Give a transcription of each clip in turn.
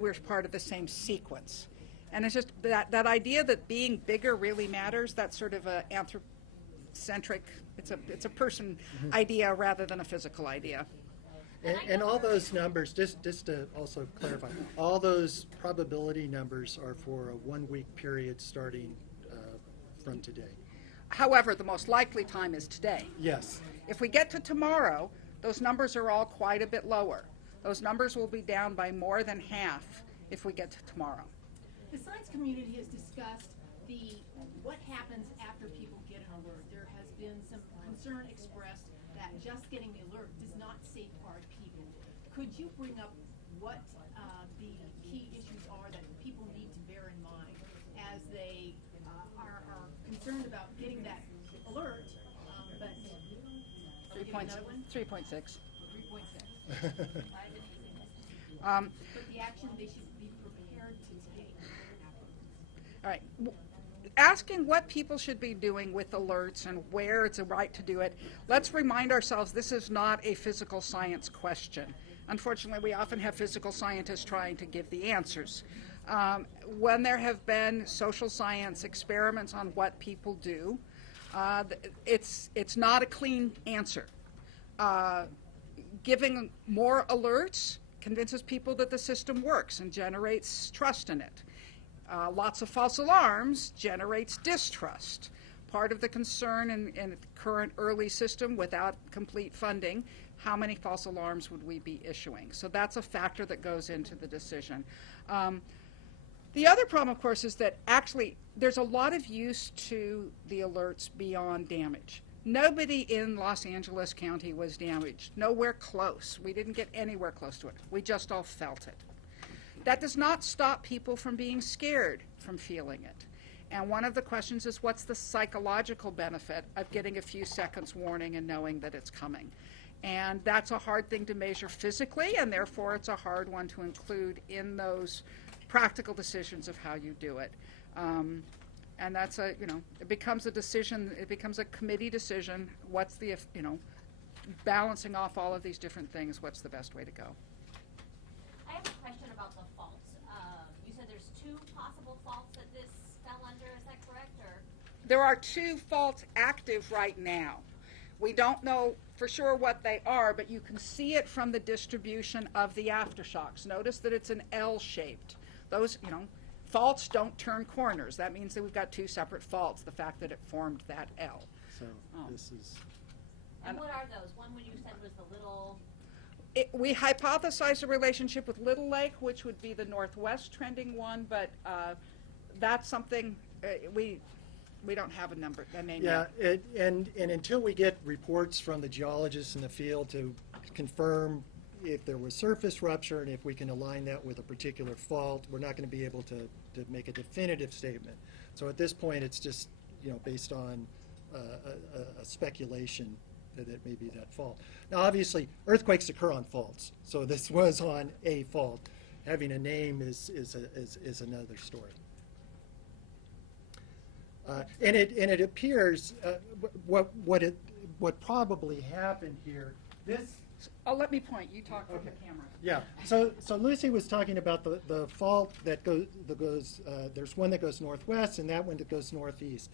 we're part of the same sequence. And it's just that idea that being bigger really matters, that's sort of a anthropocentric, it's a person idea rather than a physical idea. And all those numbers, just to also clarify, all those probability numbers are for a 1 week period starting from today. However, the most likely time is today. Yes. If we get to tomorrow, those numbers are all quite a bit lower. Those numbers will be down by more than half if we get to tomorrow. The science community has discussed what happens after people get an alert. There has been some concern expressed that just getting the alert does not safeguard people. Could you bring up what the key issues are that people need to bear in mind as they are concerned about getting that alert, but 3.6. 3.6. 3.6. But the action they should be prepared to take. All right. Asking what people should be doing with alerts and where it's a right to do it, let's remind ourselves this is not a physical science question. Unfortunately, we often have physical scientists trying to give the answers. When there have been social science experiments on what people do, it's not a clean answer. Giving more alerts convinces people that the system works and generates trust in it. Lots of false alarms generates distrust. Part of the concern in the current early system without complete funding, how many false alarms would we be issuing? So that's a factor that goes into the decision. The other problem, of course, is that actually there's a lot of use to the alerts beyond damage. Nobody in Los Angeles County was damaged, nowhere close. We didn't get anywhere close to it. We just all felt it. That does not stop people from being scared from feeling it. And one of the questions is, what's the psychological benefit of getting a few seconds warning and knowing that it's coming? And that's a hard thing to measure physically, and therefore it's a hard one to include in those practical decisions of how you do it. And that's it becomes a decision, it becomes a committee decision. What's the, balancing off all of these different things, what's the best way to go? I have a question about the faults. You said there's 2 possible faults that this fell under, is that correct? Or? There are 2 faults active right now. We don't know for sure what they are, but you can see it from the distribution of the aftershocks. Notice that it's an L-shaped. Those, faults don't turn corners. That means that we've got 2 separate faults, the fact that it formed that L. So this is... And what are those? One when you said was the little... We hypothesized a relationship with Little Lake, which would be the northwest trending one, but that's something we don't have a name yet. And until we get reports from the geologists in the field to confirm if there was surface rupture and if we can align that with a particular fault, we're not going to be able to make a definitive statement. So at this point, it's just based on a speculation that it may be that fault. Now, obviously, earthquakes occur on faults, so this was on a fault. Having a name is another story. And it appears what probably happened here. This. Oh, let me point. You talk from the camera. Yeah. So Lucy was talking about the fault that goes. There's one that goes northwest, and that one that goes northeast.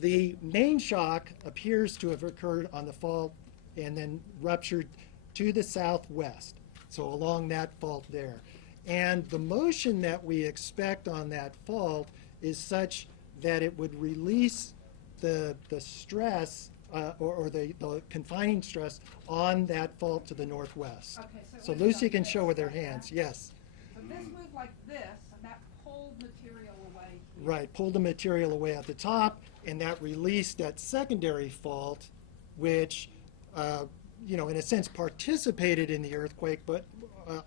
The main shock appears to have occurred on the fault and then ruptured to the southwest, so along that fault there. And the motion that we expect on that fault is such that it would release the stress or the confining stress on that fault to the northwest. Okay, so Lucy can show with her hands, yes. So this moved like this, and that pulled material away. Right, pulled the material away at the top, and that released that secondary fault, which, in a sense, participated in the earthquake, but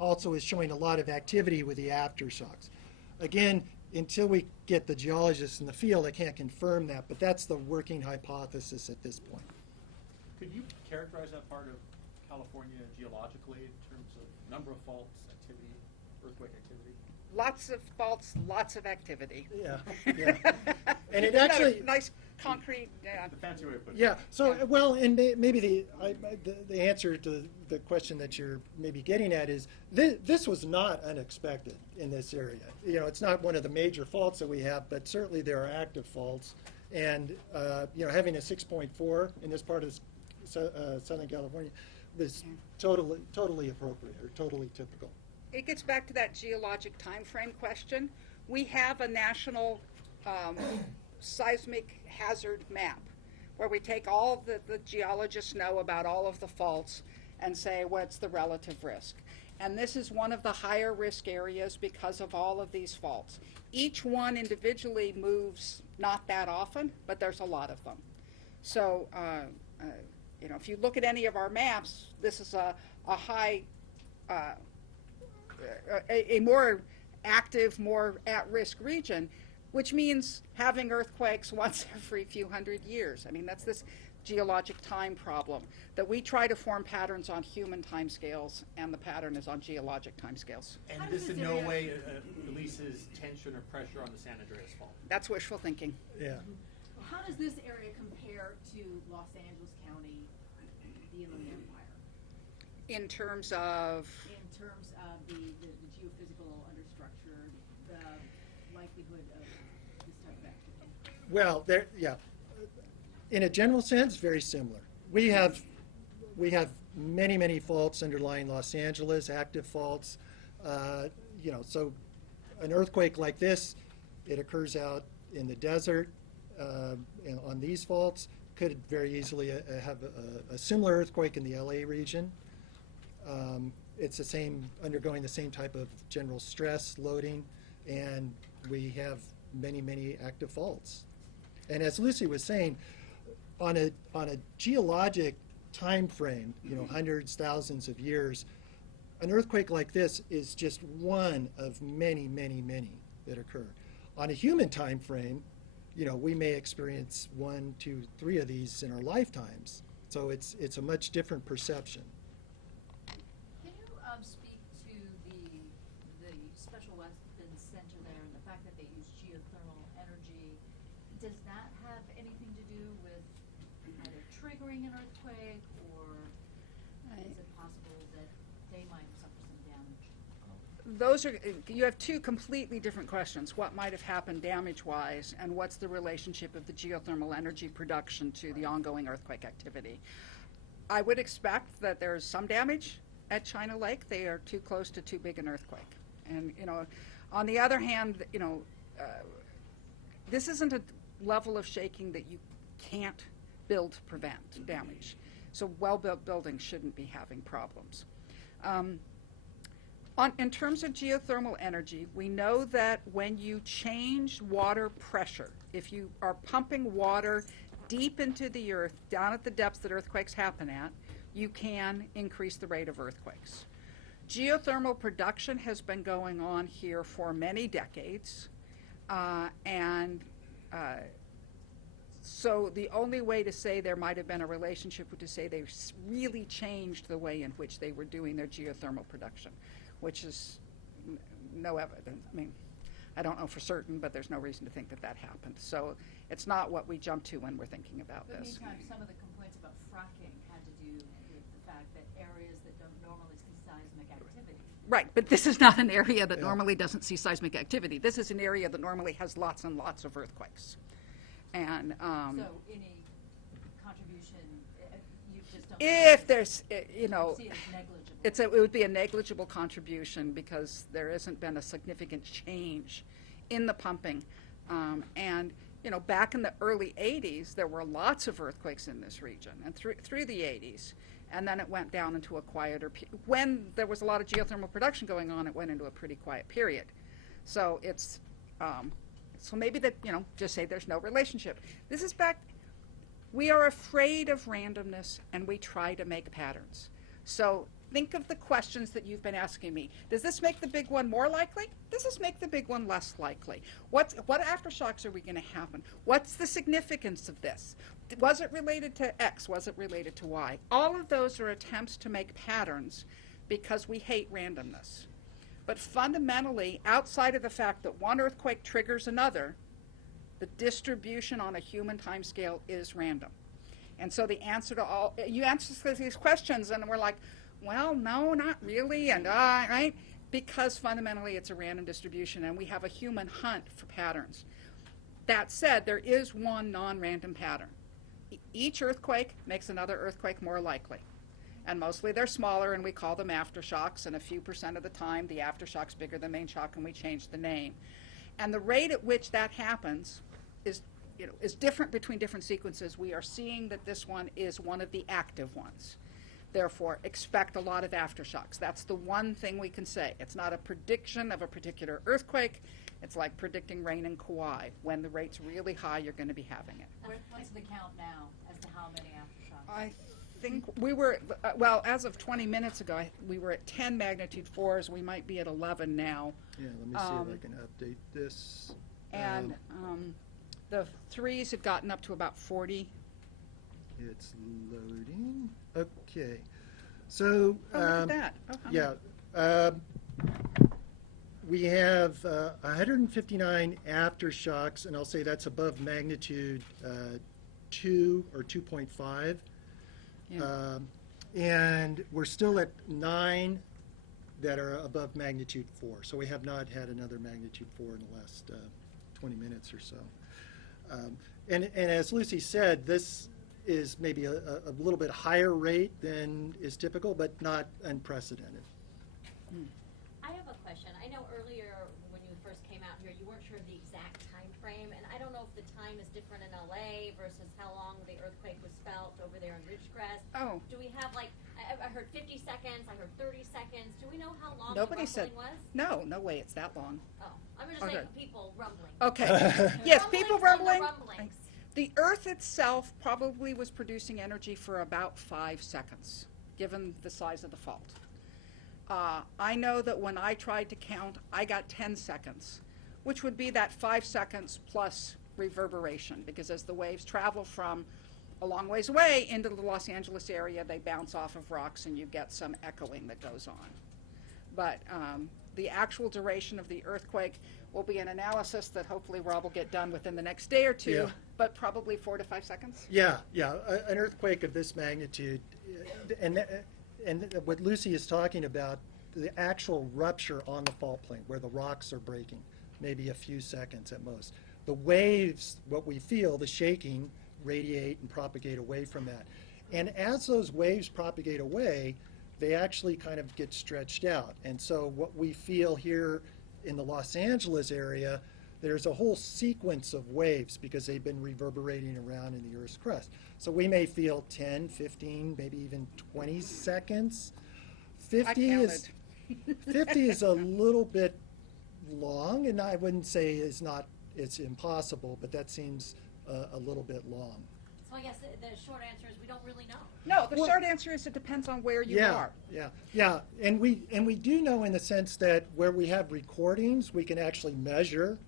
also is showing a lot of activity with the aftershocks. Again, until we get the geologists in the field, I can't confirm that, but that's the working hypothesis at this point. Could you characterize that part of California geologically in terms of number of faults, activity, earthquake activity? Lots of faults, lots of activity. Yeah, yeah. And it Isn't that a actually, nice concrete, yeah. The fancy way of putting it. yeah, so, well, and maybe the answer to the question that you're maybe getting at is, this was not unexpected in this area. You know, it's not one of the major faults that we have, but certainly there are active faults. And, you know, having a 6.4 in this part of Southern California was totally appropriate, or totally typical. It gets back to that geologic time frame question. We have a national seismic hazard map where we take all the geologists know about all of the faults and say what's the relative risk. And this is one of the higher risk areas because of all of these faults. Each one individually moves not that often, but there's a lot of them. So, you know, if you look at any of our maps, this is a high, a more active, more at-risk region, which means having earthquakes once every few hundred years. I mean, that's this geologic time problem that we try to form patterns on human timescales, and the pattern is on geologic timescales. And How does this in this no area- way releases tension or pressure on the San Andreas Fault. That's wishful thinking. Yeah. How does this area compare to Los Angeles County, the Inland Empire, In terms of, in terms of the geophysical understructure, the likelihood of this type of activity? Well, yeah. In a general sense, very similar. We have many faults underlying Los Angeles, active faults. You know, so an earthquake like this, it occurs out in the desert, and on these faults. Could very easily have a similar earthquake in the LA region. It's the same, undergoing the same type of general stress loading, and we have many active faults. And as Lucy was saying, on a geologic time frame, you know, hundreds, thousands of years, an earthquake like this is just one of many that occur. On a human time frame, you know, we may experience 1, 2, 3 of these in our lifetimes. So it's a much different perception. Can you speak to the Special Weapons Center there and the fact that they use geothermal energy? Does that have anything to do with either triggering an earthquake, or is it possible that they might suffer some damage? those are, you have two completely different questions. What might have happened damage-wise, and what's the relationship of the geothermal energy production to the ongoing earthquake activity? I would expect that there's some damage at China Lake. They are too close to too big an earthquake. And, you know, on the other hand, you know, this isn't a level of shaking that you can't build to prevent damage. So well-built buildings shouldn't be having problems. In terms of geothermal energy, we know that when you change water pressure, if you are pumping water deep into the earth, down at the depths that earthquakes happen at, you can increase the rate of earthquakes. Geothermal production has been going on here for many decades, so the only way to say there might have been a relationship would to say they really changed the way in which they were doing their geothermal production, which is no evidence. I mean, I don't know for certain, but there's no reason to think that that happened. So it's not what we jump to when we're thinking about But this. meantime, some of the complaints about fracking had to do with the fact that areas that don't normally see seismic activity. Right, but this is not an area that Yeah. normally doesn't see seismic activity. This is an area that normally has lots and lots of earthquakes. And So any contribution, you just don't. if there's, you know, See it as negligible. it would be a negligible contribution because there hasn't been a significant change in the pumping. And, you know, back in the early 80s, there were lots of earthquakes in this region, and through the 80s. And then it went down into a quieter when there was a lot of geothermal production going on, it went into a pretty quiet period. So it's, so maybe that, you know, just say there's no relationship. This is back, we are afraid of randomness and we try to make patterns. So think of the questions that you've been asking me. Does this make the big one more likely? Does this make the big one less likely? What aftershocks are we going to happen? What's the significance of this? Was it related to X? Was it related to Y? All of those are attempts to make patterns because we hate randomness. But fundamentally, outside of the fact that one earthquake triggers another, the distribution on a human timescale is random. And so the answer to all, you answer these questions and we're like, well, no, not really, and right? Because fundamentally it's a random distribution and we have a human hunt for patterns. That said, there is one non-random pattern. Each earthquake makes another earthquake more likely. And mostly they're smaller and we call them aftershocks, and a few % of the time the aftershock's bigger than main shock and we change the name. And the rate at which that happens is different between different sequences. We are seeing that this one is one of the active ones. Therefore, expect a lot of aftershocks. That's the one thing we can say. It's not a prediction of a particular earthquake. It's like predicting rain in Kauai. When the rate's really high, you're going to be having it. What's the count now as to how many aftershocks? I think we were, well, as of 20 minutes ago, we were at 10 magnitude 4s. We might be at 11 now. Yeah, let me see if I can update this. And the 3s had gotten up to about 40. It's loading. Okay. So, Oh, look at that. Oh, how yeah. We have 159 aftershocks, and I'll say that's above magnitude 2 or 2.5. Yeah. And we're still at 9 that are above magnitude 4. So we have not had another magnitude 4 in the last 20 minutes or so. And as Lucy said, this is maybe a little bit higher rate than is typical, but not unprecedented. I have a question. I know earlier when you first came out here, you weren't sure of the exact time frame, and I don't know if the time is different in LA versus how long the earthquake was felt over there in Ridgecrest. Oh. Do we have like, I heard 50 seconds, I heard 30 seconds. Do we know how long Nobody the said, rumbling was? no way it's that long. Oh, I'm just Okay. saying people rumbling. Okay. Yes, people rumbling. The rumblings. The Earth itself probably was producing energy for about 5 seconds, given the size of the fault. I know that when I tried to count, I got 10 seconds, which would be that 5 seconds plus reverberation, because as the waves travel from a long ways away into the Los Angeles area, they bounce off of rocks and you get some echoing that goes on. But the actual duration of the earthquake will be an analysis that hopefully Rob will get done within the next day or two, Yeah. but probably 4 to 5 seconds. Yeah, an earthquake of this magnitude, and what Lucy is talking about, the actual rupture on the fault plane where the rocks are breaking, maybe a few seconds at most. The waves, what we feel, the shaking, radiate and propagate away from that. And as those waves propagate away, they actually kind of get stretched out. And so what we feel here in the Los Angeles area, there's a whole sequence of waves because they've been reverberating around in the Earth's crust. So we may feel 10, 15, maybe even 20 seconds. 50 is 50 is a little bit long, and I wouldn't say it's impossible, but that seems a little bit long. So I guess the short answer is we don't really know. No, the Well- short answer is it depends on where you are. Yeah, and we do know in the sense that where we have recordings, we can actually measure.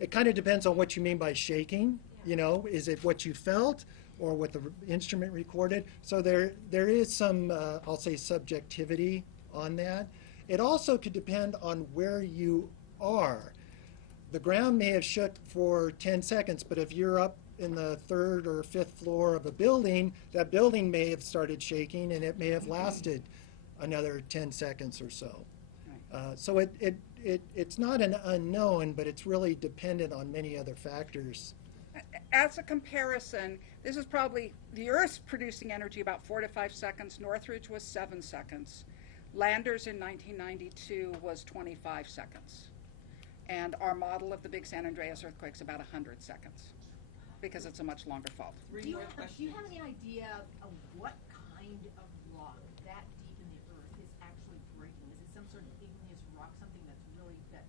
It kind of depends on what you mean by shaking. You know, is it what you felt or what the instrument recorded? So there is some, I'll say, subjectivity on that. It also could depend on where you are. The ground may have shook for 10 seconds, but if you're up in the 3rd or 5th floor of a building, that building may have started shaking and it may have lasted another 10 seconds or so. So it's not an unknown, but it's really dependent on many other factors. As a comparison, this is probably the Earth's producing energy about 4 to 5 seconds. Northridge was 7 seconds. Landers in 1992 was 25 seconds. And our model of the big San Andreas earthquake is about 100 seconds because it's a much longer fault. Do you have any idea of what kind of rock that deep in the earth is actually breaking? Is it some sort of igneous rock, something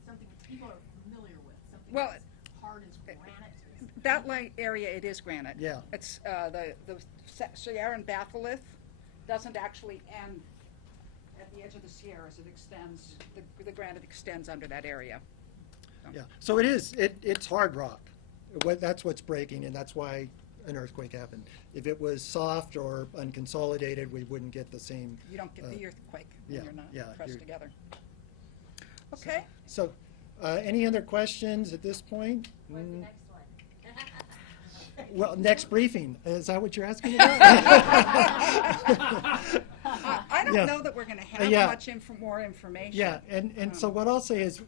something people are familiar with, something Well, that's hard as granite? That area, it is granite. Yeah. It's the Sierra and Batholith doesn't actually end at the edge of the Sierras. It extends, the granite extends under that area. Yeah, so it's hard rock. That's what's breaking, and that's why an earthquake happened. If it was soft or unconsolidated, we wouldn't get the same. You don't get the earthquake yeah, when you're not yeah, pressed you're- together. Okay? So, any other questions at this point? Where's the next one? Well, next briefing, is that what you're asking about? I don't Yeah. know that we're going to have Yeah. much more information. Yeah, and so what I'll say is,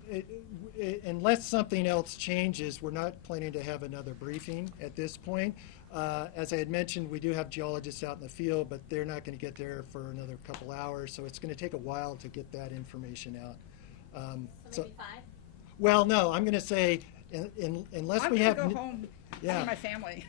unless something else changes, we're not planning to have another briefing at this point. As I had mentioned, we do have geologists out in the field, but they're not going to get there for another couple hours, so it's going to take a while to get that information out. So maybe 5? Well, no, I'm going to say, unless I'm we going have. to go home Yeah. to my family.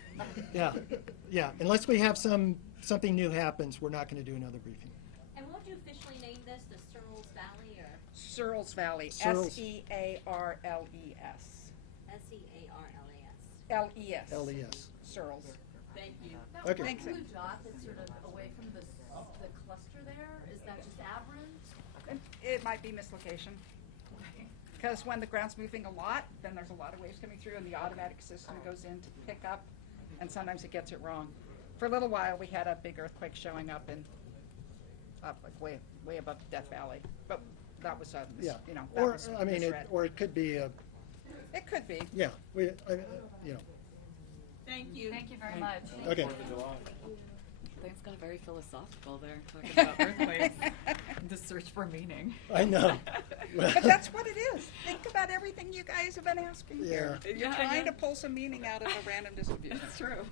Yeah, unless we have something new happens, we're not going to do another briefing. And what would you officially name this, the Searles Valley, or Searles. Searles Valley, Searles. S-E-A-R-L-E-S. Searles? L-E-S. LES. Searles. Thank you. That Okay. Thanks. blue dot that's sort of away from the cluster there, is that just aberrant? It might be mislocation. Because when the ground's moving a lot, then there's a lot of waves coming through and the automatic system goes in to pick up, and sometimes it gets it wrong. For a little while, we had a big earthquake showing up like way above Death Valley, but that was a, Yeah. that Or, was I mean, misread. or it could be, It could be. yeah, Thank you. Thank you very much. okay. Things got very philosophical there, talking about earthquakes, the search for meaning. I know. But that's what it is. Think about everything you guys have been asking here. Yeah. You're trying to pull some meaning out of a random distribution. It's true.